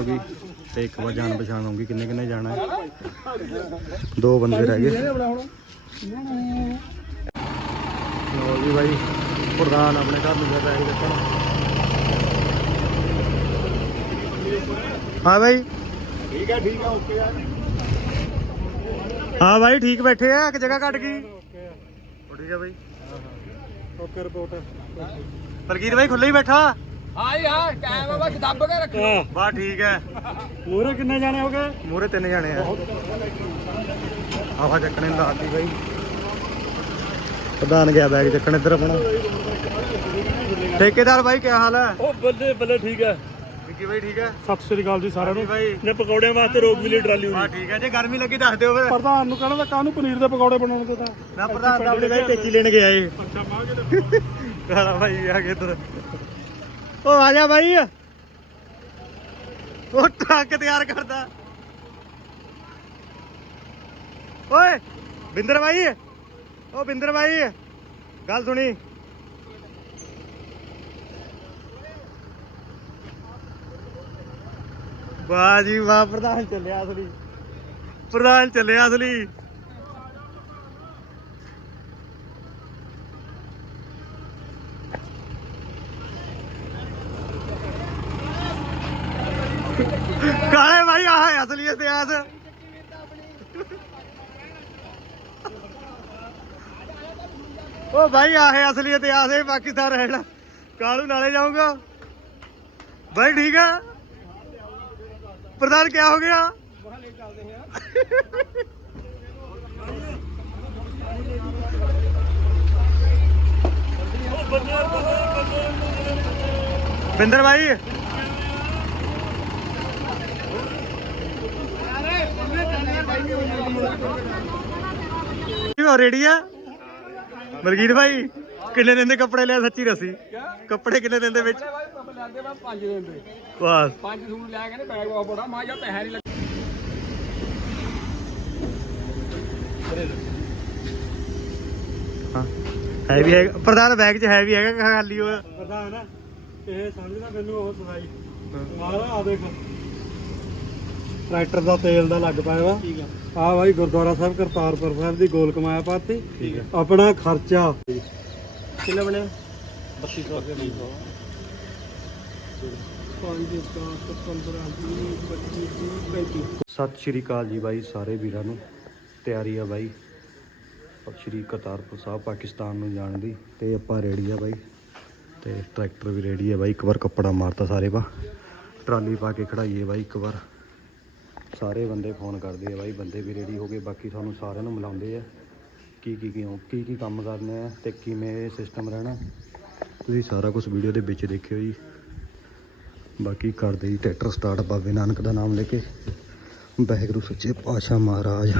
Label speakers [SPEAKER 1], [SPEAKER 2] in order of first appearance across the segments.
[SPEAKER 1] ਜੀ ਫੋਟੋ ਖਿੱਚੋਗੀ ਤੇ ਇੱਕ ਵਾਰ ਜਾਣ ਪਛਾਣ ਹੋਊਗੀ ਕਿੰਨੇ ਕਿੰਨੇ ਜਾਣਾ ਹੈ। ਦੋ ਬੰਦੇ ਰਹਿ ਗਏ। ਲਓ ਜੀ ਬਾਈ ਪ੍ਰਧਾਨ ਆਪਣੇ ਘਰ ਨੂੰ ਗਿਆ ਬੈਗ ਦੇਖਣ। ਹਾਂ ਬਾਈ।
[SPEAKER 2] ਠੀਕ ਹੈ ਠੀਕ ਹੈ ਓਕੇ ਆ।
[SPEAKER 1] ਹਾਂ ਬਾਈ ਠੀਕ ਬੈਠੇ ਆ ਇੱਕ ਜਗ੍ਹਾ ਕੱਟ ਗਈ। ਉਹ ਠੀਕ ਹੈ ਬਾਈ।
[SPEAKER 2] ਓਕੇ ਰਿਪੋਰਟ
[SPEAKER 1] ਬਲਕੀਰ ਬਾਈ ਖੁੱਲੇ ਹੀ ਬੈਠਾ।
[SPEAKER 2] ਹਾਂ ਜੀ ਹਾਂ ਟਾਈਮ ਆ ਬਸ ਦੱਬ ਕੇ ਰੱਖੋ
[SPEAKER 1] ਬਾ ਠੀਕ ਹੈ।
[SPEAKER 2] ਮੂਰੇ ਕਿੰਨੇ ਜਾਣੇ ਹੋ ਗਏ
[SPEAKER 1] ਮੂਰੇ ਤਿੰਨ ਜਾਣੇ ਆ। ਆਵਾ ਚੱਕਣੇ ਨੂੰ ਲਾਤੀ ਬਾਈ। ਪ੍ਰਧਾਨ ਗਿਆ ਬੈਗ ਚੱਕਣ ਇੱਧਰ ਆਪਣਾ। ਠੇਕੇਦਾਰ ਬਾਈ ਕੀ ਹਾਲ ਹੈ?
[SPEAKER 2] ਉਹ ਬੱਲੇ ਬੱਲੇ ਠੀਕ ਹੈ।
[SPEAKER 1] ਵਿੱਕੀ ਬਾਈ ਠੀਕ ਹੈ?
[SPEAKER 2] ਸਤਿ ਸ੍ਰੀ ਅਕਾਲ ਜੀ ਸਾਰਿਆਂ
[SPEAKER 1] ਜੀ ਬਾਈ।
[SPEAKER 2] ਨੇ ਪਕੌੜਿਆਂ ਵਾਸਤੇ ਰੋਕ ਮਿਲੀ ਟਰਾਲੀ
[SPEAKER 1] ਬਾ ਠੀਕ ਹੈ। ਜੇ ਗਰਮੀ ਲੱਗੀ ਦੱਸ ਦਿਓ ਫਿਰ।
[SPEAKER 2] ਪ੍ਰਧਾਨ ਨੂੰ ਕਹਿਣਾ ਤਾਂ ਕਾਹਨੂੰ ਪਨੀਰ ਦੇ ਪਕੌੜੇ ਬਣਾਉਣ ਦੇ ਤਾਂ।
[SPEAKER 1] ਨਾ ਪ੍ਰਧਾਨ ਦਾ ਆਪਣੇ ਬਾਈ ਟੇਚੀ ਲੈਣ ਗਿਆ ਏ
[SPEAKER 2] ਅੱਛਾ ਮਾਂ ਕੇ
[SPEAKER 1] ਕਾਲਾ ਭਾਈ ਆ ਕੇ ਇੱਧਰ। ਉਹ ਆ ਜਾ ਭਾਈ ਉਹ ਟਰੱਕ ਤਿਆਰ ਕਰਦਾ। ਓਏ, ਬਿੰਦਰ ਭਾਈ ਓ ਬਿੰਦਰ ਭਾਈ ਗੱਲ ਸੁਣੀ। ਵਾਹ ਜੀ ਵਾਹ, ਪ੍ਰਧਾਨ ਚੱਲਿਆ ਅਸਲੀ। ਪ੍ਰਧਾਨ ਚੱਲਿਆ ਅਸਲੀ ਕਾਲੇ ਭਾਈ ਆਹ ਹੈ ਅਸਲੀ ਇਤਿਹਾਸ। ਉਹ ਭਾਈ ਆਹ ਅਸਲੀ ਇਤਿਹਾਸ ਹੈ ਪਾਕਿਸਤਾਨ ਰਹਿਣਾ ਕਾਲੂ ਨਾਲੇ ਜਾਊਂਗਾ। ਭਾਈ ਠੀਕ ਆ? ਪ੍ਰਧਾਨ, ਕਿਆ ਹੋ ਗਿਆ? ਬਿੰਦਰ ਭਾਈ ਕੀ ਰੈਡੀ ਆ? ਮਰਗੀਤ ਭਾਈ ਕਿੰਨੇ ਦਿਨ ਦੇ ਕੱਪੜੇ ਲਿਆ ਸੱਚੀ ਰਸੀ ਕੱਪੜੇ ਕਿੰਨੇ ਦਿਨ ਦੇ ਵਿੱਚ?
[SPEAKER 2] ਲੈਂਦੇ ਬਸ 5 ਦਿਨ ਦੇ।
[SPEAKER 1] ਬਸ
[SPEAKER 2] ਪੰਜ ਸੂਟ ਲੈ ਕੇ ਨੇ ਬੈਗ ਬਹੁਤ ਬੜਾ ਮਾਂ ਜਾਂ ਪੈਸਾ ਨਹੀਂ
[SPEAKER 1] ਹਾਂ। ਹੈ ਵੀ ਹੈ ਪ੍ਰਧਾਨ ਬੈਗ 'ਚ ਹੈ ਵੀ ਹੈਗਾ ਖਾਲੀ ਉਹ
[SPEAKER 2] ਪ੍ਰਧਾਨ ਇਹ ਸਮਝਦਾ ਮੈਨੂੰ ਉਹ ਸੁਣਾਈ ਮਾਰਾ ਆ ਦੇਖ। ਟਰੈਕਟਰ ਦਾ ਤੇਲ ਦਾ ਲੱਗ ਪਾਇਆ ਵਾ। ਠੀਕ ਆ। ਆ ਬਾਈ ਗੁਰਦੁਆਰਾ ਸਾਹਿਬ ਕਰਤਾਰਪੁਰ ਸਾਹਿਬ ਦੀ ਗੋਲ ਕਮਾਇਆ ਪਾਤੀ।
[SPEAKER 1] ਠੀਕ ਹੈ
[SPEAKER 2] ਆਪਣਾ ਖਰਚਾ।
[SPEAKER 1] ਕਿੰਨੇ ਬਣੇ
[SPEAKER 2] 3200 ਰੁਪਏ ਮਹੀਨਾ 5 10 15 20 25 35
[SPEAKER 1] ਸਤਿ ਸ਼੍ਰੀ ਅਕਾਲ ਜੀ ਬਾਈ ਸਾਰੇ ਵੀਰਾਂ ਨੂੰ। ਤਿਆਰੀ ਆ ਬਾਈ। ਸ਼੍ਰੀ ਕਰਤਾਰਪੁਰ ਸਾਹਿਬ ਪਾਕਿਸਤਾਨ ਨੂੰ ਜਾਣ ਦੀ। ਤੇ ਆਪਾਂ ਰੈਡੀ ਆ ਬਾਈ। ਤੇ ਟਰੈਕਟਰ ਵੀ ਰੈਡੀ ਆ ਬਾਈ। ਇੱਕ ਵਾਰ ਕੱਪੜਾ ਮਾਰਤਾ ਸਾਰੇ ਪਾ ਟਰਾਲੀ ਪਾ ਕੇ ਖੜਾਈਏ ਬਾਈ ਇੱਕ ਵਾਰ। ਸਾਰੇ ਬੰਦੇ ਫੋਨ ਕਰਦੇ ਆ ਬਾਈ, ਬੰਦੇ ਵੀ ਰੈਡੀ ਹੋ ਗਏ, ਬਾਕੀ ਤੁਹਾਨੂੰ ਸਾਰਿਆਂ ਨੂੰ ਮਿਲਾਉਂਦੇ ਆ। ਕੀ ਕੀ, ਕਿਉਂ, ਕੀ ਕੀ ਕੰਮ ਕਰਨੇ ਆ ਤੇ ਕਿਵੇਂ ਇਹ ਸਿਸਟਮ ਰਹਿਣਾ। ਤੁਸੀਂ ਸਾਰਾ ਕੁਝ ਵੀਡੀਓ ਦੇ ਵਿੱਚ ਦੇਖਿਓ ਜੀ। ਬਾਕੀ ਕਰਦੇ ਜੀ ਟਰੈਕਟਰ ਸਟਾਰਟ ਬਾਬੇ ਨਾਨਕ ਦਾ ਨਾਮ ਲੈ ਕੇ। ਵਾਹਿਗੁਰੂ ਸੱਚੇ ਪਾਤਸ਼ਾਹ ਮਹਾਰਾਜ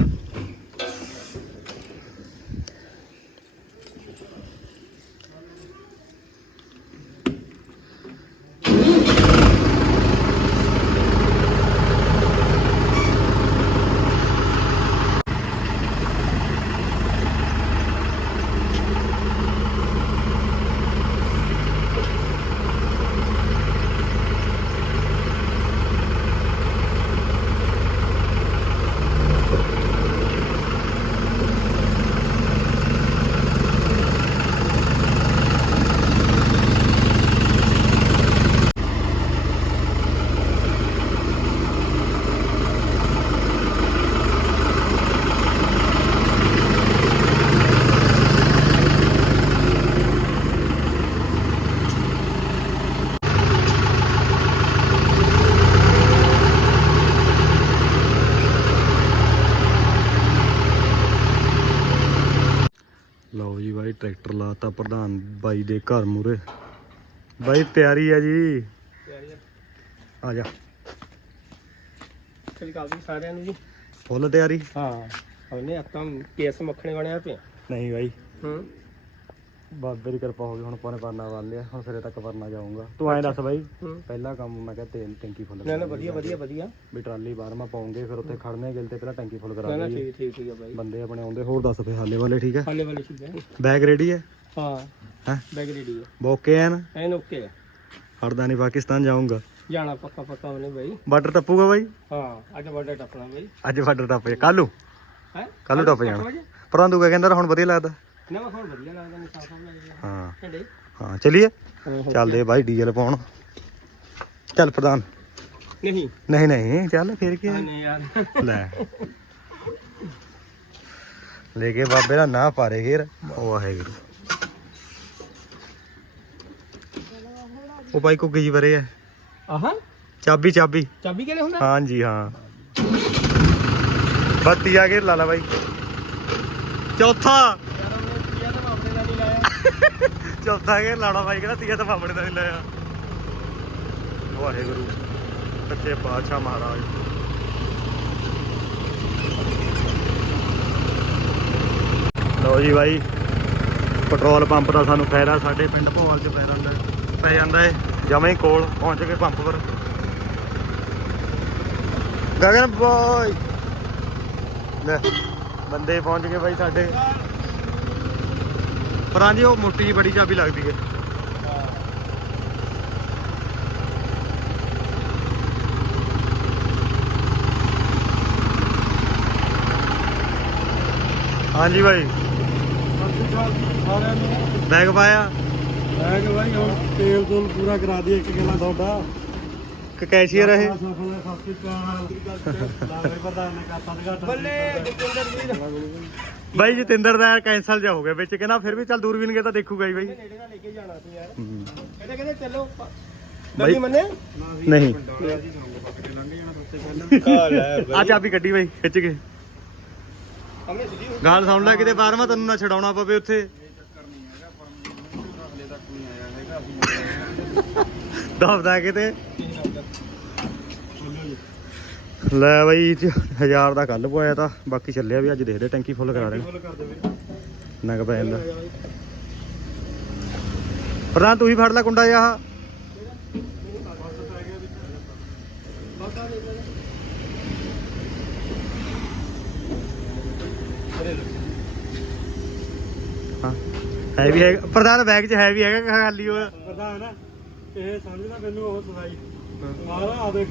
[SPEAKER 1] ਲਓ ਜੀ ਬਾਈ ਲਾਤਾ ਪ੍ਰਧਾਨ ਬਾਈ ਦੇ ਘਰ ਮੂਰੇ ਬਾਈ ਤਿਆਰੀ ਆ ਜੀ? ਆ। ਜਾ।
[SPEAKER 2] ਸ੍ਰੀ ਅਕਾਲ ਜੀ ਸਾਰਿਆਂ ਨੂੰ ਜੀ।
[SPEAKER 1] ਫੁੱਲ ਤਿਆਰੀ?
[SPEAKER 2] ਹਾਂ ਉਹਨੇ ਆਪਾਂ ਕੇਸ ਮੱਖਣੇ ਬਣਿਆ ਪਿਆ
[SPEAKER 1] ਨਹੀਂ ਬਾਈ।
[SPEAKER 2] ਹੂੰ।
[SPEAKER 1] ਬਾਬੇ ਦੀ ਕਿਰਪਾ ਹੋ ਗਈ ਹੁਣ ਨੇ ਪਰਨਾ ਬੰਨ ਲਿਆ ਹੁਣ ਸਿਰੇ ਤੱਕ ਪਰਨਾ ਜਾਊਂਗਾ। ਤੂੰ ਐਂ ਦੱਸ ਬਾਈ ਪਹਿਲਾ ਕੰਮ ਮੈਂ ਕਿਹਾ ਤੇਲ ਟੈਂਕੀ ਫੁੱਲ
[SPEAKER 2] ਨਾ ਨਾ ਵਧੀਆ ਵਧੀਆ ਵਧੀਆ।
[SPEAKER 1] ਵੀ ਟਰਾਲੀ ਬਾਹਰ ਮਾ ਪਾਉਂਗੇ ਫਿਰ ਉੱਥੇ ਖੜਨੇ ਗਿਲ ਤੇ ਪਹਿਲਾਂ ਟੈਂਕੀ ਫੁੱਲ
[SPEAKER 2] ਨਾ
[SPEAKER 1] ਕਰਾ
[SPEAKER 2] ਨਾ
[SPEAKER 1] ਲਈਏ
[SPEAKER 2] ਠੀਕ ਠੀਕ ਠੀਕ ਹੈ ਬਾਈ।
[SPEAKER 1] ਬੰਦੇ ਆਪਣੇ ਆਉਂਦੇ ਹੋਰ ਦੱਸ ਫੇ ਹਾਲੇ ਵਾਲੇ ਠੀਕ ਹੈ?
[SPEAKER 2] ਹਾਲੇ ਵਾਲੀ ਠੀਕ ਹੈ।
[SPEAKER 1] ਬੈਗ ਰੈਡੀ ਹੈ?
[SPEAKER 2] ਹਾਂ।
[SPEAKER 1] ਹੈ?
[SPEAKER 2] ਬੈਗ ਰੈਡੀ ਹੈ
[SPEAKER 1] ਬੋਕੇ ਐਨ
[SPEAKER 2] ਐਨ ਓਕੇ ਹੈ
[SPEAKER 1] ਹੜਦਾ ਨਹੀਂ ਪਾਕਿਸਤਾਨ ਜਾਊਂਗਾ।
[SPEAKER 2] ਜਾਣਾ ਪੱਕਾ ਪੱਕਾ ਉਹਨੇ ਬਾਈ।
[SPEAKER 1] ਬਾਰਡਰ ਟੱਪੂਗਾ ਬਾਈ?
[SPEAKER 2] ਹਾਂ ਅੱਜ ਵੱਡਾ ਟੱਪਣਾ ਬਾਈ।
[SPEAKER 1] ਅੱਜ ਬਾਰਡਰ ਟੱਪ ਜਾ। ਕੱਲੂ
[SPEAKER 2] ਹੈ?
[SPEAKER 1] ਕੱਲੂ ਟੱਪ ਜਾਣਾ। ਪਰਾਂਦੂ ਕਾ ਕਹਿੰਦਾ ਹੁਣ ਵਧੀਆ ਲੱਗਦਾ।
[SPEAKER 2] ਨਾ ਹੁਣ ਵਧੀਆ ਲੱਗਦਾ ਨਹੀਂ ਸਾਫ਼ ਸਾਫ਼ ਲੱਗਦਾ।
[SPEAKER 1] ਹਾਂ।
[SPEAKER 2] ਢੰਡੇ
[SPEAKER 1] ਹਾਂ ਚਲਿਏ? ਚੱਲਦੇ ਬਾਈ ਡੀਜ਼ਲ ਪਾਉਣ। ਚੱਲ ਪ੍ਰਧਾਨ।
[SPEAKER 2] ਨਹੀਂ।
[SPEAKER 1] ਨਹੀਂ ਨਹੀਂ ਚੱਲ ਫੇਰ ਕੀ?
[SPEAKER 2] ਨਹੀਂ ਯਾਰ।
[SPEAKER 1] ਲੈ। ਲੈ ਕੇ ਬਾਬੇ ਦਾ ਨਾਂ ਪਾਰੇ ਘੇਰ ਉਹ ਵਾਹਿਗੁਰੂ ਉਹ ਬਾਈ ਕੁੱਗੀ ਜੀ ਬਰੇ ਆ।
[SPEAKER 2] ਆਹਾਂ?
[SPEAKER 1] ਚਾਬੀ ਚਾਬੀ।
[SPEAKER 2] ਚਾਬੀ ਕਿਹੜੇ ਹੁੰਦਾ?
[SPEAKER 1] ਹਾਂਜੀ ਹਾਂ। ਬੱਤੀ ਆ ਕੇ ਲਾ ਲਾ ਬਾਈ। ਚੌਥਾ।
[SPEAKER 2] ਯਾਰ ਉਹਨੇ ਕੀਆ ਤਾਂ ਆਪਣੇ ਦਾ ਨਹੀਂ ਲਾਇਆ
[SPEAKER 1] ਚੌਥਾ ਕੇ ਲਾਣਾ ਬਾਈ ਕਹਿੰਦਾ ਤੀਆ ਤਾਂ ਬਾਬੜੇ ਦਾ ਨਹੀਂ ਲਾਇਆ। ਵਾਹਿਗੁਰੂ ਸੱਚੇ ਪਾਤਸ਼ਾਹ ਮਹਾਰਾਜ। ਲਓ ਜੀ ਬਾਈ ਪੈਟਰੋਲ ਪੰਪ ਦਾ ਸਾਨੂੰ ਫਾਇਦਾ ਸਾਡੇ ਪਿੰਡ ਭੋਵਾਲ ਚ ਪੈ ਜਾਂਦਾ ਪੈ ਜਾਂਦਾ ਏ ਜਮਾਂ ਕੋਲ ਪਹੁੰਚ ਕੇ ਪੰਪ ਪਰ। ਗਗਨ ਬੋਏ। ਲੈ ਬੰਦੇ ਪਹੁੰਚ ਗਏ ਬਾਈ ਸਾਡੇ। ਪਰ ਹਾਂਜੀ ਉਹ ਮੋਟੀ ਜਿਹੀ ਬੜੀ ਚਾਬੀ ਲੱਗਦੀ ਹੈ ਹਾਂਜੀ ਬਾਈ।
[SPEAKER 2] ਸਾਰਿਆਂ ਨੂੰ।
[SPEAKER 1] ਬੈਗ ਪਾਇਆ।
[SPEAKER 2] ਬਾਈ ਹੁਣ ਤੇਲ ਤੂਲ ਪੂਰਾ ਕਰਾ ਦਈਏ ਇੱਕ ਗੱਲਾਂ ਤੁਹਾਡਾ
[SPEAKER 1] ਕੈਸ਼ੀਅਰ ਇਹ
[SPEAKER 2] ਜਤਿੰਦਰ ਵੀਰ
[SPEAKER 1] ਬਾਈ ਜਤਿੰਦਰ ਦਾ ਕੈਨਸਲ ਜਾ ਹੋ ਗਿਆ ਵਿੱਚ ਕਹਿੰਦਾ ਫਿਰ ਵੀ ਚੱਲ ਦੂਰਬੀਨ ਕੇ ਤਾਂ ਦੇਖੂਗਾ ਹੀ ਬਾਈ
[SPEAKER 2] ਕਹਿੰਦੇ ਕਹਿੰਦੇ ਚੱਲੋ ਨਹੀਂ ਮੰਨੇ
[SPEAKER 1] ਨਹੀਂ ਆ ਚਾਬੀ ਕੱਢੀ ਬਾਈ ਖਿੱਚ ਕੇ ਗੱਲ ਸੁਣ ਲੈ ਕਿਤੇ ਬਾਹਰ ਮੈਂ ਤੈਨੂੰ ਨਾ ਛਡਾਉਣਾ ਪਵੇ ਉੱਥੇ ਦਬਦਾ ਕਿਤੇ। ਲੈ ਬਾਈ ਚ ਹਜ਼ਾਰ ਦਾ ਕੱਲ ਪਵਾਇਆ ਤਾਂ ਬਾਕੀ ਚੱਲਿਆ ਵੀ ਅੱਜ ਦੇਖਦੇ ਟੈਂਕੀ ਫੁੱਲ ਕਰਾ ਦੇਣਾ। ਨਗ ਪੈ ਜਾਂਦਾ। ਪ੍ਰਧਾਨ ਤੂੰ ਹੀ ਫੜ ਲੈ ਕੁੰਡਾ ਜਿਹਾ। ਹਾਂ। ਹੈ ਵੀ ਹੈ ਪ੍ਰਧਾਨ ਬੈਗ 'ਚ ਹੈ ਵੀ ਹੈਗਾ ਖਾਲੀ ਉਹ
[SPEAKER 2] ਪ੍ਰਧਾਨ ਇਹ ਸਮਝਦਾ ਮੈਨੂੰ ਉਹ ਸੁਣਾਈ। ਮਾਰਾ ਆ ਦੇਖ।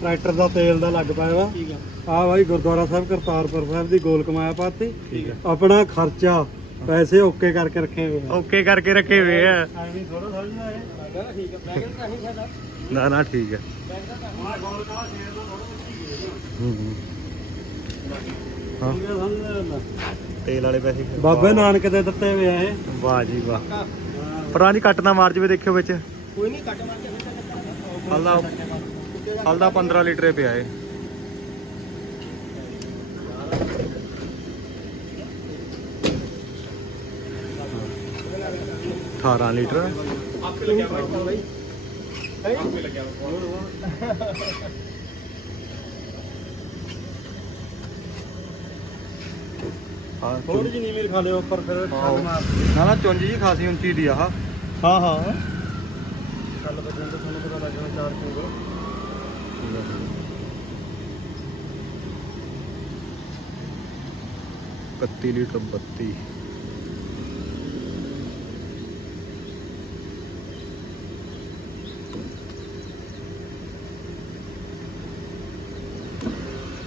[SPEAKER 2] ਟਰੈਕਟਰ ਦਾ ਤੇਲ ਦਾ ਲੱਗ ਪਿਆ ਵਾ। ਠੀਕ ਆ। ਆ ਬਾਈ ਗੁਰਦੁਆਰਾ ਸਾਹਿਬ ਕਰਤਾਰਪੁਰ ਸਾਹਿਬ ਦੀ ਗੋਲ ਕਮਾਇਆ ਪਾਤੀ।
[SPEAKER 1] ਠੀਕ ਹੈ
[SPEAKER 2] ਆਪਣਾ ਖਰਚਾ ਪੈਸੇ ਓਕੇ ਕਰਕੇ ਰੱਖੇ ਹੋਏ ਆ।
[SPEAKER 1] ਓਕੇ ਕਰਕੇ ਰੱਖੇ ਹੋਏ ਆ।
[SPEAKER 2] ਐਵੇਂ ਥੋੜਾ ਸਮਝਦਾ ਇਹ। ਠੀਕ ਆ ਬੈਗ ਤਾਂ ਨਹੀਂ ਸਾਡਾ
[SPEAKER 1] ਨਾ ਨਾ ਠੀਕ ਹੈ
[SPEAKER 2] ਬੈਗ ਤਾਂ ਆ ਗੋਲ ਕਾ ਸ਼ੇਰ ਦਾ ਥੋੜਾ
[SPEAKER 1] ਹੂੰ ਹੂੰ। ਹਾਂ।
[SPEAKER 2] ਠੀਕ ਆ ਸਮਝਦਾ
[SPEAKER 1] ਤੇਲ ਵਾਲੇ ਪੈਸੇ।
[SPEAKER 2] ਬਾਬੇ ਨਾਨਕ ਦੇ ਦਿੱਤੇ ਹੋਏ ਆ ਇਹ।
[SPEAKER 1] ਵਾਹ ਜੀ ਵਾਹ। ਪ੍ਰਧਾਨ ਜੀ ਕੱਟ ਨਾ ਮਾਰ ਜਵੇ ਦੇਖਿਓ ਵਿੱਚ।
[SPEAKER 2] ਕੋਈ ਨਹੀਂ ਕੱਟ ਮਾਰ ਕੇ
[SPEAKER 1] ਹਲਦਾ ਹਲਦਾ 15 ਲੀਟਰ ਹੀ ਪਿਆ ਏ ਅਠਾਰਾਂ ਲੀਟਰ।
[SPEAKER 2] ਆਪੇ ਲੱਗਿਆ ਬਾਈ। ਆਪੇ ਲੱਗਿਆ
[SPEAKER 1] ਹਾਂ
[SPEAKER 2] ਥੋੜੀ ਜਿਹੀ ਨੀਵੀਂ ਖਾ ਲਿਓ ਉੱਪਰ ਫਿਰ
[SPEAKER 1] ਆਹੋ।
[SPEAKER 2] ਛੱਡ ਮਾਰ।
[SPEAKER 1] ਨਾ ਨਾ ਚੁੰਝ ਜੀ ਖਾਸੀ ਉੱਚੀ ਦੀ ਆਹ।
[SPEAKER 2] ਹਾਂ ਹਾਂ। ਕੱਲ ਬੱਜਣ ਤੋਂ ਤੁਹਾਨੂੰ ਪਤਾ ਲੱਗਣਾ ਚਾਰ ਕਿਲੋ
[SPEAKER 1] ਇਕੱਤੀ ਲੀਟਰ 32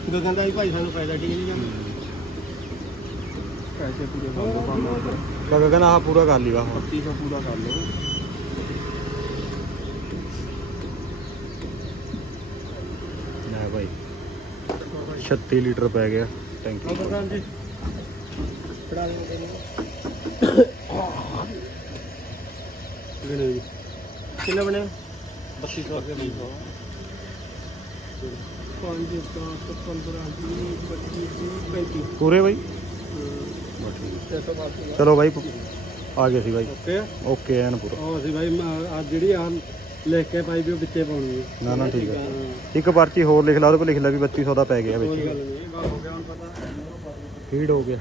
[SPEAKER 2] ਉਹ ਕਹਿੰਦਾ ਵੀ ਭਾਈ ਸਾਨੂੰ ਫਾਇਦਾ ਠੀਕ ਨਹੀਂ ਜਾਂਦਾ ਪੈਸੇ ਪੂਰੇ
[SPEAKER 1] ਆਹ ਪੂਰਾ ਕਰ ਲਈ ਵਾ। ਹੁਣ
[SPEAKER 2] 30 ਪੂਰਾ ਕਰ ਲਓ।
[SPEAKER 1] ਲੈ ਭਾਈ 36 ਲੀਟਰ ਪੈ ਗਿਆ ਟੈਂਕੀ
[SPEAKER 2] ਪ੍ਰਧਾਨ ਜੀ। ਫੜਾ ਦੇ ਮੈਨੂੰ ਜੀ ਕਿੰਨਾ ਬਣਿਆ? 3200 ਰੁਪਏ ਬਣਿਆ 5 10 15 20 25 35
[SPEAKER 1] ਪੂਰੇ ਬਾਈ?
[SPEAKER 2] 600
[SPEAKER 1] ਚਲੋ ਬਾਈ ਆ ਗਏ ਸੀ ਬਾਈ।
[SPEAKER 2] ਓਕੇ?
[SPEAKER 1] ਓਕੇ ਐਨ ਪੂਰਾ।
[SPEAKER 2] ਉਹ ਅਸੀਂ ਭਾਈ ਆ ਜਿਹੜੀ ਆ ਲਿਖ ਕੇ ਪਾਈ ਵੀ ਉਹ ਵਿੱਚੇ ਪਾਉਣੀ ਹੈ
[SPEAKER 1] ਨਾ ਨਾ ਠੀਕ ਹੈ। ਇੱਕ ਪਰਚੀ ਹੋਰ ਲਿਖ ਲਾ ਉਹਦੇ ਕੋਲ ਲਿਖ ਲੈ ਵੀ 3200 ਦਾ ਪੈ ਗਿਆ
[SPEAKER 2] ਕੋਈ
[SPEAKER 1] ਵਿੱਚ
[SPEAKER 2] ਗੱਲ ਨਹੀਂ ਬਾ ਹੋ ਗਿਆ ਹੁਣ ਪਤਾ।
[SPEAKER 1] ਫੀਡ ਹੋ ਗਿਆ।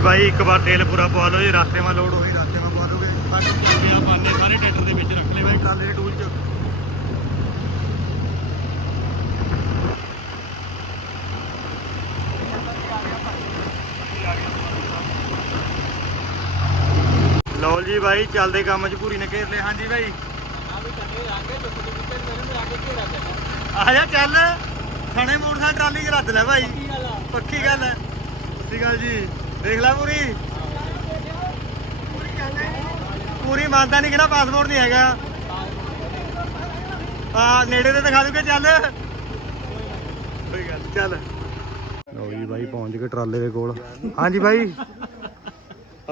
[SPEAKER 1] ਪਰ ਬਾਈ, ਇੱਕ ਵਾਰ ਤੇਲ ਪੂਰਾ ਪਵਾ ਲਓ ਜੀ ਰਾਸਤੇ ਮਾ ਲੋਡ ਹੋਈ ਰਾਸਤੇ ਮਾ ਪਵਾ ਦੋਗੇ। ਬਾਕੀ ਚਾਬੀਆਂ ਬਾਨੇ ਸਾਰੇ ਟਰੈਕਟਰ ਦੇ ਵਿੱਚ ਰੱਖ ਲੈ ਟਰਾਲੇ ਦੇ ਟੂਲ ਚ ਲਓ ਜੀ ਬਾਈ, ਚੱਲਦੇ ਕੰਮ ਚ ਪੂਰੀ ਨੇ ਘੇਰ ਲਿਆ ਹਾਂਜੀ ਬਾਈ। ਆ ਜਾ ਚੱਲ। ਸਣੇ ਮੋਟਰਸਾਈਕਲ ਟਰਾਲੀ 'ਚ ਰੱਦ ਲੈ ਭਾਈ ਪੱਕੀ ਗੱਲ ਹੈ। ਸਹੀ ਗੱਲ ਜੀ। ਦੇਖ ਲੈ ਪੂਰੀ। ਪੂਰੀ ਮੰਨਦਾ ਨਹੀਂ ਕਿਹੜਾ ਪਾਸਪੋਰਟ ਨਹੀਂ ਹੈਗਾ। ਆ ਨੇੜੇ ਤੇ ਦਿਖਾ ਦੂਗੇ ਚੱਲ। ਕੋਈ ਗੱਲ ਚੱਲ। ਲਓ ਜੀ ਬਾਈ ਪਹੁੰਚ ਗਏ ਟਰਾਲੇ ਦੇ ਕੋਲ। ਹਾਂਜੀ ਬਾਈ।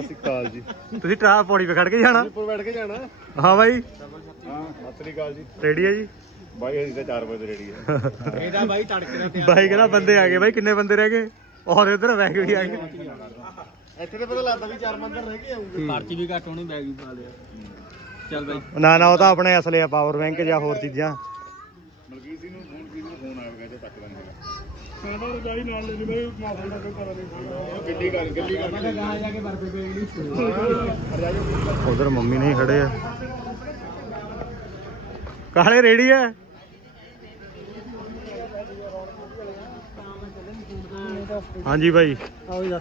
[SPEAKER 3] ਅਸੀਂ ਕਾਲ ਜੀ।
[SPEAKER 1] ਤੁਸੀਂ ਟਰਾ ਪੌੜੀ 'ਤੇ ਖੜ ਕੇ ਜਾਣਾ।
[SPEAKER 3] ਉੱਪਰ ਬੈਠ ਕੇ ਜਾਣਾ।
[SPEAKER 1] ਹਾਂ ਬਾਈ।
[SPEAKER 3] ਹਾਂ ਸਤਿ ਕਾਲ ਜੀ।
[SPEAKER 1] ਰੈਡੀ ਹੈ ਜੀ।
[SPEAKER 3] ਬਾਈ ਅਸੀਂ ਤਾਂ 4 ਵਜੇ ਰੈਡੀ ਹੈ ਇਹਦਾ ਬਾਈ ਤੜਕੇ ਦਾ
[SPEAKER 1] ਬਾਈ ਕਹਿੰਦਾ ਬੰਦੇ ਆ ਗਏ। ਬਾਈ ਕਿੰਨੇ ਬੰਦੇ ਰਹਿ ਗਏ? ਔਰ ਇਧਰ ਬੈਗ ਵੀ ਆ ਗਏ
[SPEAKER 3] ਇੱਥੇ ਤੇ ਪਤਾ ਲੱਗਦਾ ਵੀ ਚਾਰ ਬੰਦੇ ਰਹਿ ਕੇ ਆਉਂਗੇ
[SPEAKER 4] ਪਰਚੀ ਵੀ ਘੱਟ ਹੋਣੀ ਬੈਗ ਵੀ ਪਾ ਲਿਆ। ਚੱਲ ਬਾਈ।
[SPEAKER 1] ਨਾ ਨਾ ਉਹ ਤਾਂ ਆਪਣੇ ਅਸਲੇ ਆ ਪਾਵਰ ਬੈਂਕ ਜਾਂ ਹੋਰ ਚੀਜ਼ਾਂ।
[SPEAKER 3] ਮਲਕੀਤ ਸਿੰਘ ਨੂੰ ਫੋਨ ਕੀਤਾ ਫੋਨ ਆਇਆ ਗਿਆ ਤੇ ਤੱਕ ਲੈਣ ਹੈਗਾ ਸਾਡਾ ਰਜਾਈ ਨਾਲ ਲੈ ਜੀ ਮੈਂ ਮਾਫੀ ਦਾ ਕੋਈ ਪਤਾ ਨਹੀਂ ਗੱਡੀ ਕਰ ਗੱਡੀ ਕਰ।
[SPEAKER 4] ਗਾਂ ਜਾ ਕੇ ਬਰਫੇ ਪੈ ਗਈ
[SPEAKER 1] ਉਧਰ ਮੰਮੀ ਨਹੀਂ ਖੜੇ ਆ। ਕਾਲੇ ਰੇੜੀ ਆ। ਹਾਂਜੀ ਬਾਈ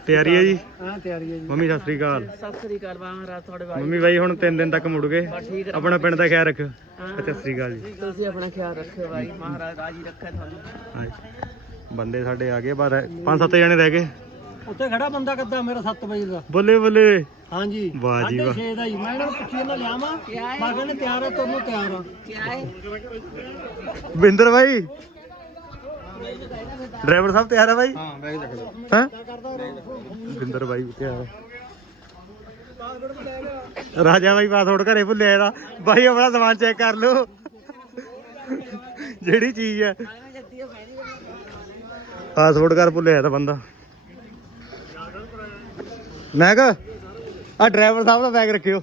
[SPEAKER 1] ਤਿਆਰੀ ਹੈ ਜੀ?
[SPEAKER 4] ਹਾਂ ਤਿਆਰੀ ਹੈ ਜੀ।
[SPEAKER 1] ਮੰਮੀ ਸਤਿ ਸ੍ਰੀ ਅਕਾਲ।
[SPEAKER 5] ਸਤਿ ਸ੍ਰੀ ਅਕਾਲ ਮਹਾਰਾਜ ਤੁਹਾਡੇ ਬਾਰੇ
[SPEAKER 1] ਮੰਮੀ ਬਾਈ ਹੁਣ 3 ਦਿਨ ਤੱਕ ਮੁੜ ਗਏ। ਆਪਣਾ ਪਿੰਡ ਦਾ ਖਿਆਲ ਰੱਖਿਓ ਸਤਿ ਸ੍ਰੀ ਅਕਾਲ ਜੀ।
[SPEAKER 5] ਤੁਸੀਂ ਆਪਣਾ ਖਿਆਲ ਰੱਖਿਓ ਭਾਈ ਮਹਾਰਾਜ ਰਾਜੀ ਰੱਖੇ ਤੁਹਾਨੂੰ।
[SPEAKER 1] ਹਾਂਜੀ। ਬੰਦੇ ਸਾਡੇ ਆ ਗਏ ਪਰ ਪੰਜ ਸੱਤ ਜਣੇ ਰਹਿ ਗਏ।
[SPEAKER 4] ਉੱਥੇ ਖੜਾ ਬੰਦਾ ਕੱਦਾ ਮੇਰਾ 7 ਵਜੇ ਦਾ।
[SPEAKER 1] ਬੱਲੇ ਬੱਲੇ।
[SPEAKER 4] ਹਾਂਜੀ।
[SPEAKER 1] ਵਾਹ ਜੀ ਵਾਹ।
[SPEAKER 4] 6 ਦਾ ਹੀ ਮੈਂ ਇਹਨਾਂ ਨੂੰ ਪੁੱਛੀ ਇਹਨਾਂ ਲਿਆਵਾਂ? ਮੈਂ ਕਹਿੰਦਾ ਤਿਆਰ ਹੈ ਤੁਹਾਨੂੰ ਤਿਆਰ ਆ।
[SPEAKER 5] ਕੀ ਹੈ?
[SPEAKER 1] ਬਿੰਦਰ ਭਾਈ। ਡਰਾਈਵਰ ਸਾਹਿਬ ਤਿਆਰ ਹੈ ਭਾਈ
[SPEAKER 4] ਹਾਂ ਬੈਗ ਚੱਕ ਲਓ।
[SPEAKER 1] ਹਾਂ? ਬਿੰਦਰ ਭਾਈ ਵੀ ਤਿਆਰ ਹੈ ਰਾਜਾ ਭਾਈ ਪਾਸਵਰਡ ਘਰੇ ਭੁੱਲਿਆ ਇਹਦਾ। ਭਾਈ ਆਪਣਾ ਸਮਾਨ ਚੈੱਕ ਕਰ ਲਓ। ਜਿਹੜੀ ਚੀਜ਼ ਹੈ ਪਾਸਵਰਡ ਘਰ ਭੁੱਲਿਆ ਤਾਂ ਬੰਦਾ। ਮੈਂ ਕਹ ਆ ਡਰਾਈਵਰ ਸਾਹਿਬ ਦਾ ਬੈਗ ਰੱਖਿਓ।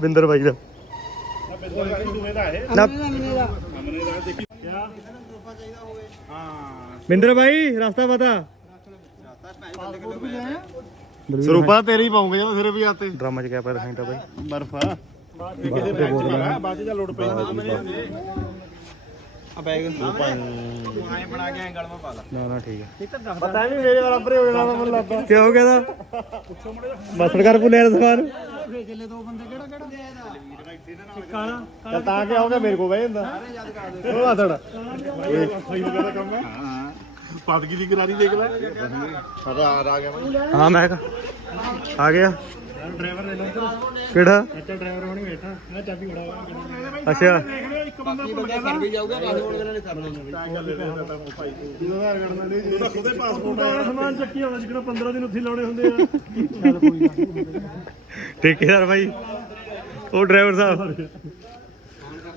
[SPEAKER 1] ਬਿੰਦਰ ਭਾਈ ਦਾ। ਨਾ। ਬਿੰਦਰ ਭਾਈ ਰਸਤਾ ਪਤਾ?
[SPEAKER 3] ਸਰੂਪਾ ਤੇਰੀ ਪਾਉਂਗੇ ਜਦੋਂ ਸਿਰ ਵੀ ਆਤੇ।
[SPEAKER 1] ਡਰਾਮਾ ਚ ਕਿਆ ਪਾ ਦਿਖਾਈਂਦਾ ਭਾਈ
[SPEAKER 3] ਬਰਫਾ। ਕਿਤੇ ਬੈਗ ਚ ਪਾਣਾ ਬਾਅਦ ਚ ਲੋਡ ਪਈ
[SPEAKER 4] ਆ ਬੈਗ ਆਏ ਬਣਾ ਕੇ ਐਂਗਲ ਮਾ ਪਾ ਲਾ।
[SPEAKER 1] ਨਾ ਨਾ ਠੀਕ ਹੈ
[SPEAKER 3] ਪਤਾ ਨਹੀਂ ਮੇਰੇ ਬਰਾਬਰ ਹੋ ਜਾਣਾ ਮੈਨੂੰ ਲੱਗਦਾ।
[SPEAKER 1] ਕਿਉਂ ਕਹਿੰਦਾ? ਕਰ ਇਹਦਾ ਸਮਾਨ
[SPEAKER 4] ਚੱਲੇ ਦੋ ਬੰਦੇ ਕਿਹੜਾ ਕਿਹੜਾ? ਕਾਲਾ
[SPEAKER 3] ਤਾਂ ਕਿ ਆਉਂਗਾ ਮੇਰੇ ਕੋਲ ਬਹਿ ਜਾਂਦਾ। ਉਹ ਆਸੜ ਸਹੀ ਲਗਾ ਕੰਮ ਹੈ ਹਾਂ ਪਾਦਗੀ ਦੀ ਗਰਾਰੀ ਦੇਖ ਲੈ। ਪਤਾ ਆ ਗਿਆ
[SPEAKER 1] ਹਾਂ ਮੈਂ ਆ ਗਿਆ।
[SPEAKER 3] ਡਰਾਈਵਰ ਲੈ ਲਓ
[SPEAKER 1] ਕਿਹੜਾ?
[SPEAKER 3] ਇੱਥੇ ਡਰਾਈਵਰ ਬਣੀ ਬੈਠਾ। ਮੈਂ ਚਾਬੀ ਫੜਾ
[SPEAKER 1] ਅੱਛਾ।
[SPEAKER 3] ਦੇਖ ਲਿਓ ਇੱਕ ਬੰਦਾ
[SPEAKER 4] ਸਰ ਵੀ ਜਾਊਗਾ ਪਾਸਪੋਰਟ ਇਹਨਾਂ ਨੇ ਕਰਨਾ
[SPEAKER 3] ਉਹਦਾ ਖੁਦੇ ਪਾਸਪੋਰਟ ਆ ਸਮਾਨ ਚੱਕੀ ਹੋਣਾ ਜਿਕਣਾ 15 ਦਿਨ ਉੱਥੇ ਲਾਉਣੇ ਹੁੰਦੇ ਆ ਚੱਲ ਕੋਈ
[SPEAKER 1] ਠੇਕੇਦਾਰ ਭਾਈ ਉਹ ਡਰਾਈਵਰ ਸਾਹਿਬ।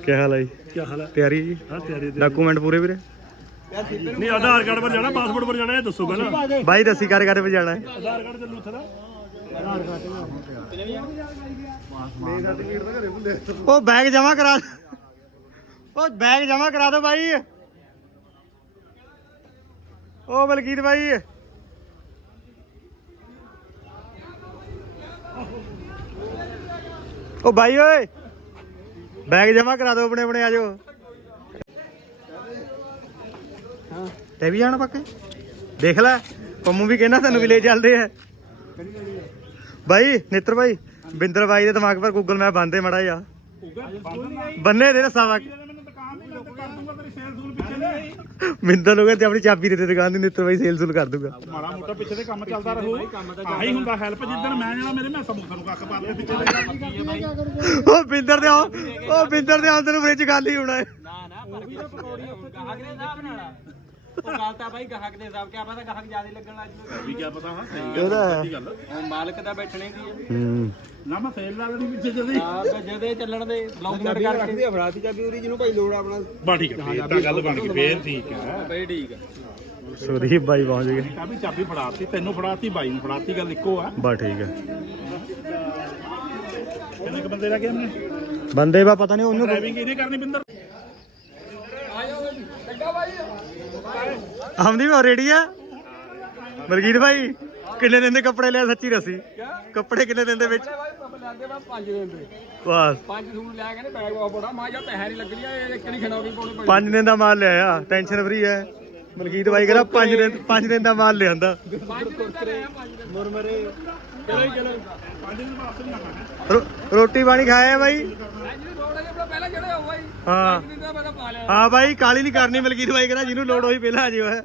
[SPEAKER 1] ਕੀ ਹਾਲ ਹੈ ਜੀ?
[SPEAKER 3] ਕੀ ਹਾਲ ਹੈ
[SPEAKER 1] ਤਿਆਰੀ ਜੀ?
[SPEAKER 3] ਹਾਂ ਤਿਆਰੀ
[SPEAKER 1] ਡਾਕੂਮੈਂਟ ਪੂਰੇ ਵੀਰੇ?
[SPEAKER 3] ਨਹੀਂ ਆਧਾਰ ਕਾਰਡ ਪਰ ਜਾਣਾ ਪਾਸਪੋਰਟ ਪਰ ਜਾਣਾ ਇਹ ਦੱਸੋ ਪਹਿਲਾਂ।
[SPEAKER 1] ਬਾਈ ਦੱਸੀ ਕਰ ਕਰ ਜਾਣਾ? ਹੈ
[SPEAKER 3] ਆਧਾਰ ਕਾਰਡ ਚੱਲੂ ਉੱਥੇ ਦਾ।
[SPEAKER 1] ਉਹ ਬੈਗ ਜਮਾ ਕਰਾ ਉਹ ਬੈਗ ਜਮਾ ਕਰਾ ਦਿਓ ਬਾਈ। ਉਹ ਬਲਕੀਤ ਬਾਈ। ਉਹ ਬਾਈ ਓਏ ਬੈਗ ਜਮਾ ਕਰਾ ਦਿਓ ਆਪਣੇ ਆਪਣੇ ਆ ਜਾਓ। ਤੇ ਵੀ ਜਾਣਾ ਪੱਕੇ? ਦੇਖ ਲੈ, ਪੰਮੂ ਵੀ ਕਹਿੰਦਾ ਤੈਨੂੰ ਵੀ ਲੈ ਚੱਲਦੇ ਆ। ਬਾਈ ਨਿੱਤਰ ਬਾਈ ਬਿੰਦਰ ਬਾਈ ਦੇ ਦਿਮਾਗ ਪਰ ਗੂਗਲ ਮੈਪ ਬੰਦੇ ਮੜਾ ਜਾ ਬੰਨੇ ਦੇ ਰਸਾ ਵਾ
[SPEAKER 3] ਮੈਨੂੰ ਦੁਕਾਨ ਤੇ ਲੱਗ ਕਰ ਦੂੰਗਾ ਤੇਰੀ ਸੇਲ ਸੂਲ ਪਿੱਛੇ ਨਹੀਂ
[SPEAKER 1] ਮਿੰਦਰ ਲੋਕਾਂ ਤੇ ਆਪਣੀ ਚਾਬੀ ਦੇ ਦੇ ਦੁਕਾਨ ਦੀ ਨਿੱਤਰ ਬਾਈ ਸੇਲ ਸੂਲ ਕਰ ਦੂਗਾ।
[SPEAKER 3] ਮਾੜਾ ਮੋਟਾ ਪਿੱਛੇ ਤੇ ਕੰਮ ਚੱਲਦਾ ਰਹੂ। ਆਹੀ ਹੁੰਦਾ ਹੈਲਪ ਜਿੱਦਣ ਮੈਂ ਜਾਣਾ ਮੇਰੇ ਮੈਂ ਸਮੂਥ ਨੂੰ ਕੱਖ ਪਾ ਦੇ ਪਿੱਛੇ ਦੇ।
[SPEAKER 1] ਉਹ ਬਿੰਦਰ ਦੇ ਉਹ ਬਿੰਦਰ ਦੇ ਆਓ ਤੈਨੂੰ ਫ੍ਰਿਜ ਖਾਲੀ ਹੋਣਾ ਹੈ।
[SPEAKER 4] ਨਾ ਕੀ ਪਕੌੜੀ ਗਾਹਕ ਦੇ ਉਹ ਗੱਲ ਤਾਂ ਬਾਈ ਗਾਹਕ ਦੇ ਹਿਸਾਬ ਕਿਆ ਪਤਾ ਗਾਹਕ ਜ਼ਿਆਦਾ ਲੱਗਣ ਲੱਗ ਜੂਗਾ
[SPEAKER 3] ਵੀ ਕੀ ਪਤਾ ਹਾਂ
[SPEAKER 1] ਉਹਦਾ
[SPEAKER 3] ਗੱਲ
[SPEAKER 4] ਉਹ ਮਾਲਕ ਦਾ ਬੈਠਣੇ ਦੀ ਹੈ
[SPEAKER 1] ਹੂੰ।
[SPEAKER 3] ਨਾ ਮੈਂ ਸੇਲ ਲਾ ਲੈਣੀ ਪਿੱਛੇ ਜਲਦੀ
[SPEAKER 4] ਆ ਜਦੇ ਚੱਲਣ ਦੇ ਬਲੌਗ ਕਰਕੇ। ਫੜਾਤੀ ਚਾਬੀ ਉਹਦੀ ਜਿਹਨੂੰ ਭਾਈ ਲੋੜ ਆਪਣਾ।
[SPEAKER 3] ਬਾ ਠੀਕ ਹੈ ਫੇਰ ਤਾਂ ਗੱਲ ਬਣ ਗਈ ਫੇਰ ਠੀਕ ਹੈ
[SPEAKER 4] ਬਈ ਠੀਕ ਆ।
[SPEAKER 1] ਸੁਦੀਪ ਬਾਈ ਪਹੁੰਚ ਗਏ।
[SPEAKER 3] ਕਾ ਵੀ ਚਾਬੀ ਫੜਾਤੀ ਤੈਨੂੰ ਫੜਾਤੀ ਬਾਈ ਨੂੰ ਫੜਾਤੀ ਗੱਲ ਇੱਕੋ ਆ।
[SPEAKER 1] ਬਾ ਠੀਕ ਹੈ
[SPEAKER 3] ਕਿੰਨੇ ਕ ਬੰਦੇ ਰਹਿ ਗਏ ਨੇ
[SPEAKER 1] ਬੰਦੇ ਬਾ ਪਤਾ ਨਹੀਂ ਉਹਨੂੰ
[SPEAKER 3] ਡਰਾਈਵਿੰਗ ਇਹਨੇ ਕਰਨੀ ਬਿੰਦਰ।
[SPEAKER 1] ਆਮਦੀ ਵੀ ਰੈਡੀ ਆ। ਮਲਕੀਤ ਭਾਈ ਕਿੰਨੇ ਦਿਨ ਦੇ ਕੱਪੜੇ ਲਿਆ ਸੱਚੀ ਰਸੀ ਕੱਪੜੇ ਕਿੰਨੇ ਦਿਨ ਦੇ ਵਿੱਚ?
[SPEAKER 4] ਲੈਂਦੇ ਬਾ 5 ਦਿਨ ਦੇ।
[SPEAKER 1] ਬਸ
[SPEAKER 4] ਪੰਜ ਸੂਟ ਲੈ ਕੇ ਨੇ ਬੈਗ ਵਾ ਬੜਾ ਮਾਂ ਜਾਂ ਪੈਸੇ ਨਹੀਂ ਲੱਗਣੀਆਂ ਇਹ ਇੱਕ ਨਹੀਂ ਖਣਾਉਣੀ ਪਾਉਣੀ ਪੈਣੀ
[SPEAKER 1] ਪੰਜ ਦਿਨ ਦਾ ਮਾਲ ਲਿਆਇਆ ਟੈਨਸ਼ਨ ਫਰੀ ਹੈ। ਮਲਕੀਤ ਭਾਈ ਕਹਿੰਦਾ ਪੰਜ ਦਿਨ ਪੰਜ ਦਿਨ ਦਾ ਮਾਲ ਲਿਆਂਦਾ।
[SPEAKER 4] ਲਿਆ ਦਿਨ
[SPEAKER 1] ਰੋਟੀ ਪਾਣੀ ਖਾਇਆ ਬਾਈ
[SPEAKER 4] ਪਹਿਲਾਂ ਜਿਹੜਾ ਜੀ।
[SPEAKER 1] ਹਾਂ।
[SPEAKER 4] ਦਾ ਤਾਂ
[SPEAKER 1] ਹਾਂ ਬਾਈ ਕਾਲੀ ਨਹੀਂ ਕਰਨੀ ਮਲਕੀਤ ਭਾਈ ਕਹਿੰਦਾ ਜਿਹਨੂੰ ਲੋੜ ਹੋਈ ਪਹਿਲਾਂ ਆ ਜਿਓ ਹੈ।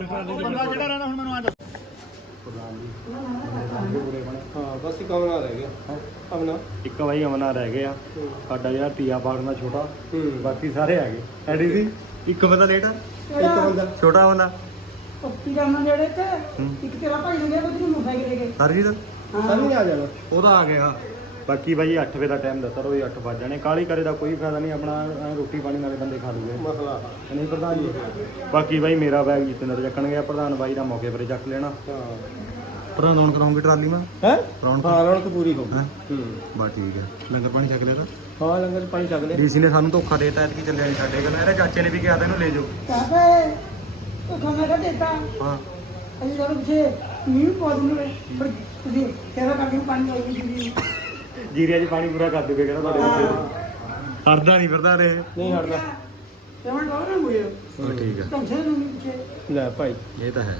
[SPEAKER 2] ਬੰਦਾ ਕਿਹੜਾ ਰਹਿਣਾ ਹੁਣ ਮੈਨੂੰ ਆ ਦੱਸ।
[SPEAKER 4] ਹਾਂ ਬਸ ਇੱਕ ਕਮਰਾ ਰਹਿ ਗਿਆ। ਆਪਣਾ
[SPEAKER 1] ਇੱਕ ਬਾਈ ਅਮਨਾ ਰਹਿ ਗਿਆ। ਸਾਡਾ ਜਿਹੜਾ ਤੀਆ ਬਾਗਨਾ ਛੋਟਾ। ਬਾਕੀ ਸਾਰੇ ਆ ਗਏ। ਐਡੀ ਸੀ? ਇੱਕ ਬੰਦਾ ਲੇਟ ਆ?
[SPEAKER 4] ਇੱਕ ਬੰਦਾ।
[SPEAKER 1] ਛੋਟਾ ਬੰਦਾ।
[SPEAKER 6] ਪੱਤੀ ਕਰਨਾ ਜਿਹੜੇ ਤੇ ਇੱਕ ਤੇਰਾ ਭਾਈ ਨੇ ਗਿਆ ਉਹਨੂੰ ਮੋਟਰਸਾਈਕਲ ਦੇ ਕੇ
[SPEAKER 1] ਸਰਜੀਤ
[SPEAKER 4] ਸਾਨੂੰ ਆ ਜਾਣਾ।
[SPEAKER 1] ਉਹਦਾ ਆ ਗਿਆ। ਬਾਕੀ ਬਾਈ 8 ਵਜੇ ਦਾ ਟਾਈਮ ਦਿੱਤਾ ਰੋਈ 8 ਵਜ ਜਾਣੇ। ਕਾਲੀ ਕਰੇ ਦਾ ਕੋਈ ਫਾਇਦਾ ਨਹੀਂ ਆਪਣਾ ਰੋਟੀ ਪਾਣੀ ਨਾਲੇ ਬੰਦੇ ਖਾ ਲੂਗੇ।
[SPEAKER 4] ਮਸਲਾ।
[SPEAKER 1] ਨਹੀਂ ਪ੍ਰਧਾਨ ਜੀ। ਬਾਕੀ ਬਾਈ ਮੇਰਾ ਬੈਗ ਜਿੱਤਨਰ ਚੱਕਣ ਗਿਆ ਪ੍ਰਧਾਨ ਬਾਈ ਦਾ ਮੌਕੇ ਪਰ ਚੱਕ ਲੈਣਾ।
[SPEAKER 4] ਹਾਂ।
[SPEAKER 1] ਪ੍ਰਧਾਨ ਰੌਣਕ ਕਰਾਉਂਗੇ ਟਰਾਲੀ ਮੈਂ?
[SPEAKER 4] ਹੈ?
[SPEAKER 1] ਰੌਣਕ?
[SPEAKER 4] ਹਾਂ ਰੌਣਕ ਪੂਰੀ ਹੋ
[SPEAKER 1] ਹੈਂ?
[SPEAKER 4] ਹੂੰ।
[SPEAKER 1] ਬਸ ਠੀਕ ਹੈ। ਲੰਗਰ ਪਾਣੀ ਛਕ ਲਿਆ ਤਾਂ?
[SPEAKER 4] ਹਾਂ ਲੰਗਰ ਪਾਣੀ ਛਕ ਲੈ
[SPEAKER 1] ਡੀਸੀ ਨੇ ਸਾਨੂੰ ਧੋਖਾ ਦੇਤਾ ਐਤਕੀ ਚੱਲਿਆ ਨਹੀਂ ਸਾਡੇ ਕੋਲ। ਇਹਦੇ ਚਾਚੇ ਨੇ ਵੀ ਕਿਹਾ ਤੈਨੂੰ ਲੈ ਜਾਓ।
[SPEAKER 6] ਕਾਹੇ ਉਹ ਖਾਣਾ ਕਾ ਦੇਤਾ।
[SPEAKER 1] ਹਾਂ।
[SPEAKER 6] ਅਜੀ ਜਦੋਂ ਪਿੱਛੇ ਮੀਂਹ ਪਾ ਦਿੰਦੇ ਪਰ ਤੁਸੀਂ ਤੇਰਾ ਕਰਕੇ ਪਾਣੀ ਆਈ ਜੀ
[SPEAKER 1] ਜੀਰੀਆ 'ਚ ਪਾਣੀ ਪੂਰਾ ਕਰ ਦੇਵੇ ਕਹਿੰਦਾ ਤੁਹਾਡੇ ਬੱਚੇ ਹਰਦਾ ਨਹੀਂ ਫਿਰਦਾ ਰੇ
[SPEAKER 4] ਨਹੀਂ ਹਟਦਾ।
[SPEAKER 6] ਤੇ ਮੈਂ ਡੋਰ ਨਾ ਮੁੜਿਓ
[SPEAKER 1] ਠੀਕ ਹੈ
[SPEAKER 6] ਟੈਨਸ਼ਨ ਨਹੀਂ ਪਿੱਛੇ
[SPEAKER 4] ਲੈ ਭਾਈ।
[SPEAKER 1] ਇਹ ਤਾਂ ਹੈ।